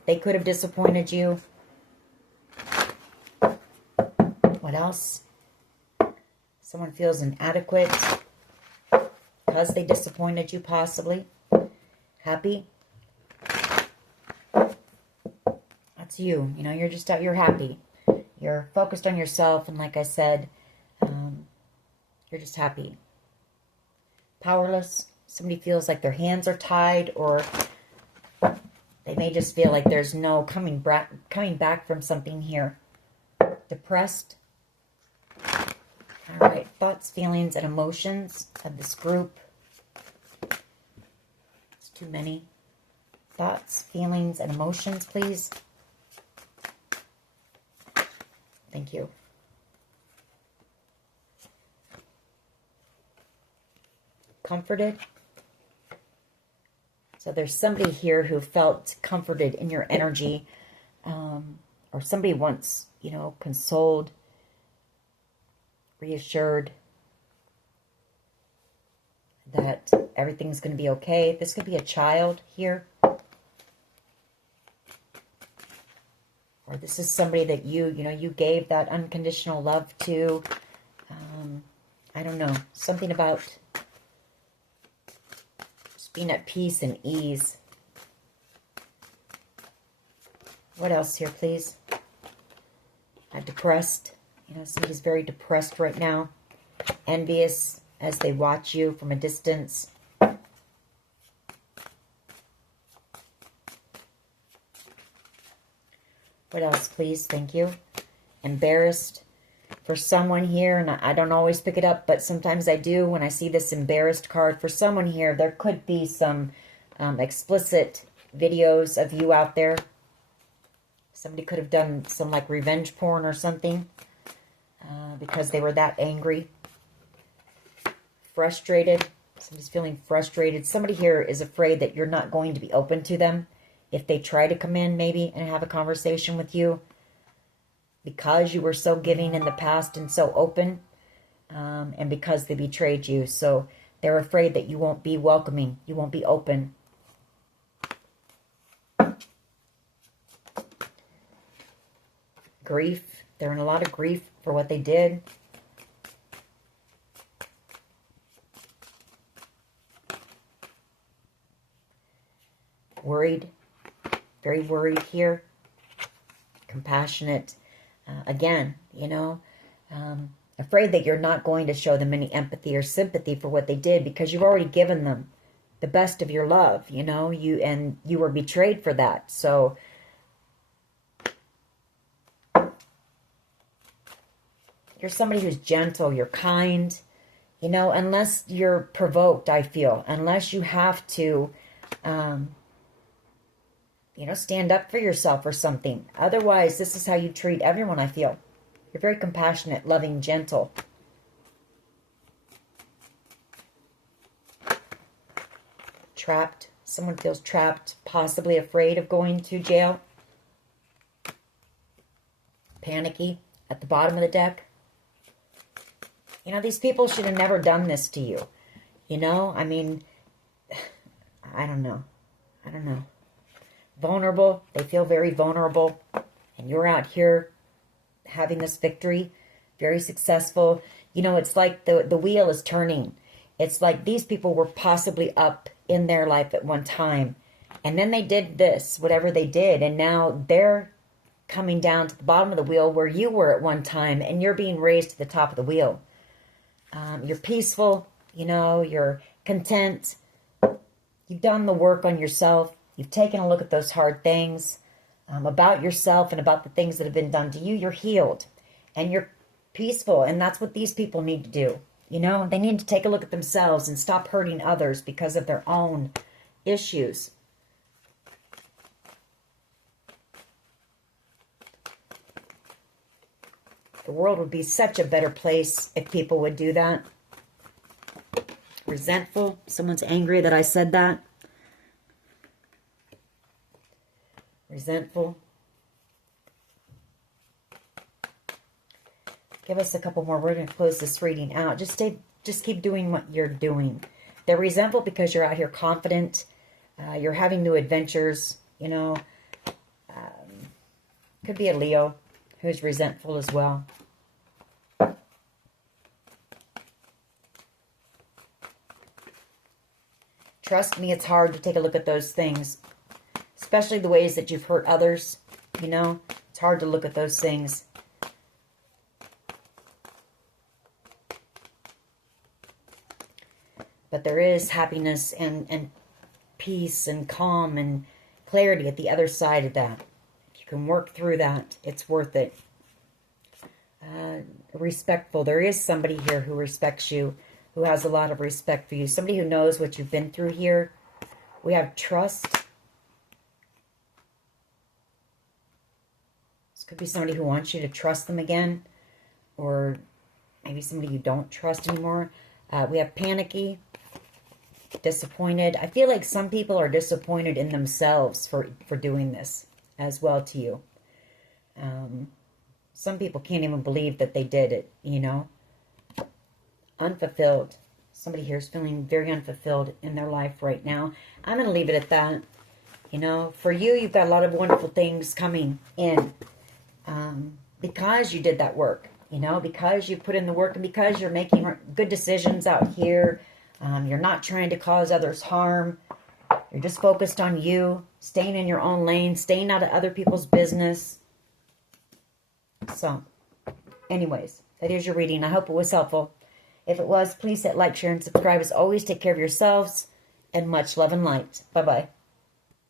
They could have disappointed you. What else? Someone feels inadequate because they disappointed you, possibly. Happy. That's you. You know, you're just out, you're happy. You're focused on yourself, and like I said, you're just happy. Powerless. Somebody feels like their hands are tied, or they may just feel like there's no coming back from something here. Depressed. All right, thoughts, feelings, and emotions of this group. It's too many. Thoughts, feelings, and emotions, please. Thank you. Comforted. So there's somebody here who felt comforted in your energy, or somebody once, you know, consoled, reassured that everything's going to be okay. This could be a child here. Or this is somebody that you gave that unconditional love to. I don't know. Something about just being at peace and ease. What else here, please? Depressed. You know, somebody's very depressed right now. Envious as they watch you from a distance. What else, please? Thank you. Embarrassed. For someone here, and I don't always pick it up, but sometimes I do when I see this embarrassed card. For someone here, there could be some explicit videos of you out there. Somebody could have done some like revenge porn or something because they were that angry. Frustrated. Somebody's feeling frustrated. Somebody here is afraid that you're not going to be open to them if they try to come in maybe and have a conversation with you, because you were so giving in the past and so open, and because they betrayed you. So they're afraid that you won't be welcoming, you won't be open. Grief. They're in a lot of grief for what they did. Worried. Very worried here. Compassionate. Again, you know, afraid that you're not going to show them any empathy or sympathy for what they did because you've already given them the best of your love, you know, you were betrayed for that. So you're somebody who's gentle, you're kind, you know, unless you're provoked, I feel, unless you have to, you know, stand up for yourself or something. Otherwise, this is how you treat everyone, I feel. You're very compassionate, loving, gentle. Trapped. Someone feels trapped, possibly afraid of going to jail. Panicky at the bottom of the deck. You know, these people should have never done this to you. You know, I mean, I don't know. I don't know. Vulnerable. They feel very vulnerable. And you're out here having this victory. Very successful. You know, it's like the wheel is turning. It's like these people were possibly up in their life at one time. And then they did this, whatever they did. And now they're coming down to the bottom of the wheel where you were at one time, and you're being raised to the top of the wheel. You're peaceful, you know, you're content. You've done the work on yourself. You've taken a look at those hard things about yourself and about the things that have been done to you. You're healed and you're peaceful, and that's what these people need to do. You know, they need to take a look at themselves and stop hurting others because of their own issues. The world would be such a better place if people would do that. Resentful. Someone's angry that I said that. Resentful. Give us a couple more. We're going to close this reading out. Just keep doing what you're doing. They're resentful because you're out here confident. You're having new adventures. You know, could be a Leo who's resentful as well. Trust me, it's hard to take a look at those things, especially the ways that you've hurt others. You know, it's hard to look at those things. But there is happiness and peace and calm and clarity at the other side of that. If you can work through that, it's worth it. Respectful. There is somebody here who respects you, who has a lot of respect for you. Somebody who knows what you've been through here. We have trust. This could be somebody who wants you to trust them again. Or maybe somebody you don't trust anymore. We have panicky. Disappointed. I feel like some people are disappointed in themselves for doing this as well to you. Some people can't even believe that they did it, you know. Unfulfilled. Somebody here is feeling very unfulfilled in their life right now. I'm going to leave it at that. You know, for you, you've got a lot of wonderful things coming in because you did that work, you know, because you put in the work and because you're making good decisions out here. You're not trying to cause others harm. You're just focused on you, staying in your own lane, staying out of other people's business. So, anyways, that is your reading. I hope it was helpful. If it was, please hit like, share, and subscribe. As always, take care of yourselves, and much love and light. Bye-bye.